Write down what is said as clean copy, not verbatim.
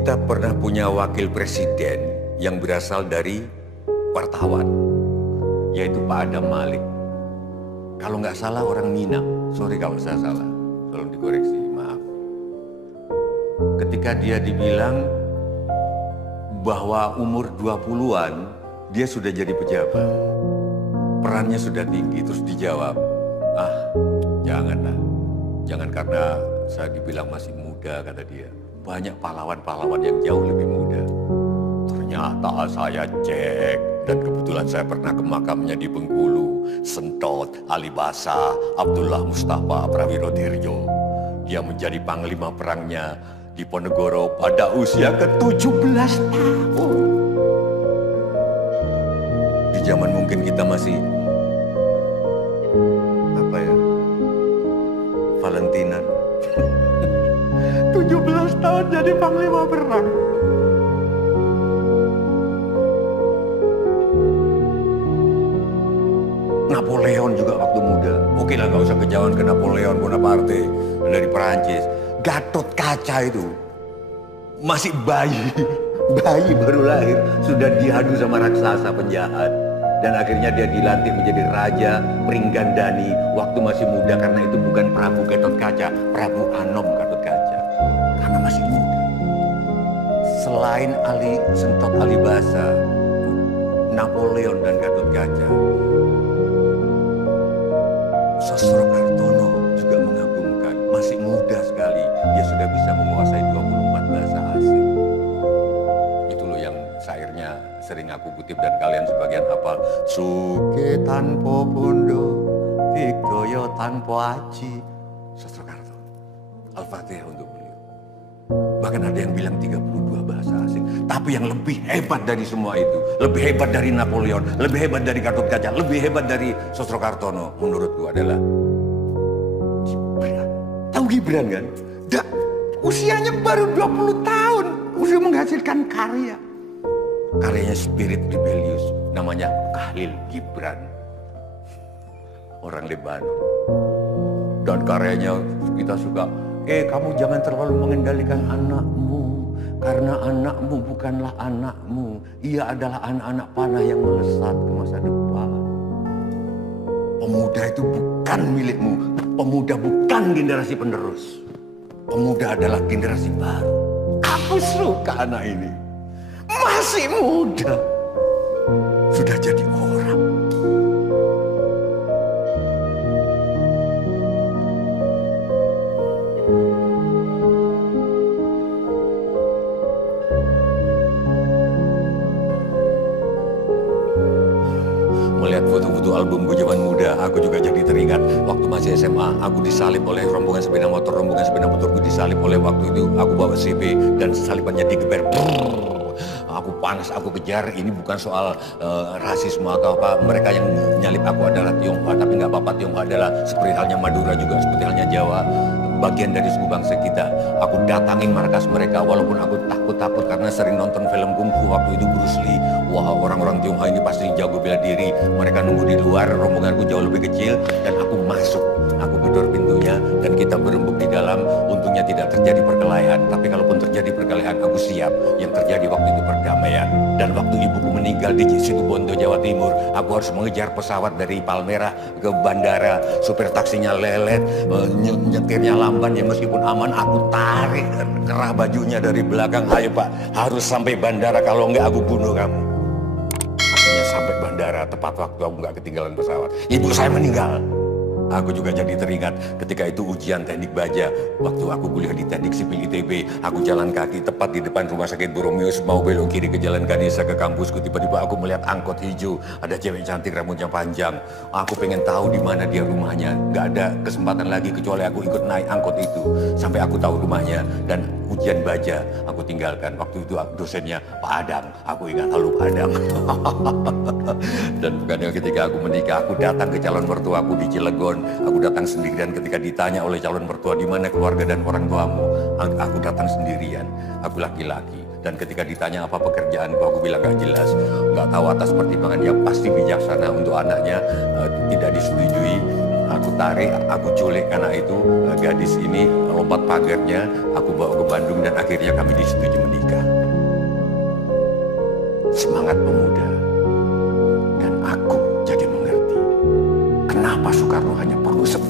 Kita pernah punya wakil presiden yang berasal dari wartawan, yaitu Pak Adam Malik. Kalau nggak salah orang Minang, sorry kalau saya salah, tolong dikoreksi, maaf. Ketika dia dibilang bahwa umur 20-an dia sudah jadi pejabat, perannya sudah tinggi, terus dijawab, janganlah, jangan karena saya dibilang masih muda, kata dia. Banyak pahlawan-pahlawan yang jauh lebih muda. Ternyata saya cek, dan kebetulan saya pernah ke makamnya di Bengkulu, Sentot, Alibasa, Abdullah Mustafa Prawirodirjo. Dia menjadi panglima perangnya di Ponegoro pada usia ke-17 tahun. Di zaman mungkin kita masih Valentinan. 17 tahun jadi panglima perang. Napoleon juga waktu muda. Oke lah, gak usah kejauhan ke Napoleon Bonaparte dari Perancis. Gatot Kaca itu masih bayi. Bayi baru lahir sudah diadu sama raksasa penjahat. Dan akhirnya dia dilantik menjadi Raja Pringgandani waktu masih muda, karena itu bukan Prabu Gatot Kaca, Prabu Anom Gatot Kaca. Karena masih muda. Selain Ali Sentot Alibasa, Napoleon dan Gatot Kaca, Sosrokartono juga mengagumkan. Masih muda sekali, dia sudah bisa menguasai 24 bahasa asing. Itu loh yang syairnya sering aku kutip dan kalian sebagian hafal. Suke tanpa bondo, Diktoyo tanpa aji. Sosrokartono. Al-Fatihah untuk beliau. Bahkan ada yang bilang 32 bahasa asing. Tapi yang lebih hebat dari semua itu, lebih hebat dari Napoleon, lebih hebat dari Gatot Kaca, lebih hebat dari Sosrokartono, menurutku adalah Gibran. Tahu Gibran kan? Usianya baru 20 tahun, udah menghasilkan karya. Karyanya Spirit Rebellious, namanya Khalil Gibran, orang Lebanon. Dan karyanya kita suka, kamu jangan terlalu mengendalikan anakmu, karena anakmu bukanlah anakmu, ia adalah anak-anak panah yang melesat ke masa depan. Pemuda itu bukan milikmu, pemuda bukan generasi penerus, pemuda adalah generasi baru. Aku suka anak ini. Masih muda, sudah jadi orang. Melihat foto-foto albumku zaman muda, aku juga jadi teringat waktu masih SMA, aku disalib oleh rombongan sepeda motorku disalib oleh waktu itu aku bawa CB dan salibannya digeber. Aku panas, aku kejar. Ini bukan soal rasisme atau apa. Mereka yang nyalip aku adalah Tionghoa, tapi nggak apa-apa. Tionghoa adalah seperti halnya Madura juga, seperti halnya Jawa, bagian dari suku bangsa kita. Aku datangin markas mereka, walaupun aku takut karena sering nonton film kungfu waktu itu, Bruce Lee. Wah, orang-orang Tionghoa ini pasti jago bela diri. Mereka nunggu di luar, rombonganku jauh lebih kecil, dan aku masuk. Aku gedor pintunya dan kita berembuk di dalam. Untungnya tidak terjadi perkelahian, tapi kalaupun terjadi perkelahian, aku siap. Yang terjadi waktu itu perdamaian. Dan waktu ibuku meninggal di Situbondo, Jawa Timur, aku harus mengejar pesawat dari Palmerah ke bandara. Supir taksinya lelet, nyetirnya lamban, ya meskipun aman, aku tarik kerah bajunya dari belakang. Ayo Pak, harus sampai bandara, kalau enggak aku bunuh kamu. Akhirnya sampai bandara tepat waktu, aku nggak ketinggalan pesawat. Ibu saya meninggal. Aku juga jadi teringat ketika itu ujian teknik baja. Waktu aku kuliah di teknik sipil ITB, aku jalan kaki tepat di depan rumah sakit Boromius, mau belok kiri ke Jalan Ganesa ke kampusku. Tiba-tiba aku melihat angkot hijau, ada cewek cantik rambutnya panjang. Aku pengen tahu di mana dia rumahnya. Gak ada kesempatan lagi kecuali aku ikut naik angkot itu sampai aku tahu rumahnya. Dan ujian baja aku tinggalkan. Waktu itu dosennya Pak Adang. Aku ingat, halo Pak Adang. Dan bukannya ketika aku menikah, aku datang ke calon mertuaku di Cilegon. Aku datang sendirian ketika ditanya oleh calon mertua, di mana keluarga dan orang tuamu? Aku datang sendirian, aku laki-laki. Dan ketika ditanya apa pekerjaanku, aku bilang gak jelas, gak tahu atas pertimbangan yang pasti bijaksana untuk anaknya, tidak disetujui. Aku tarik, aku culik karena itu gadis ini lompat pagarnya, aku bawa ke Bandung dan akhirnya kami disetujui menikah. Semangat pemuda. Dan aku jadi mengerti kenapa Soekarno hanya perlu 10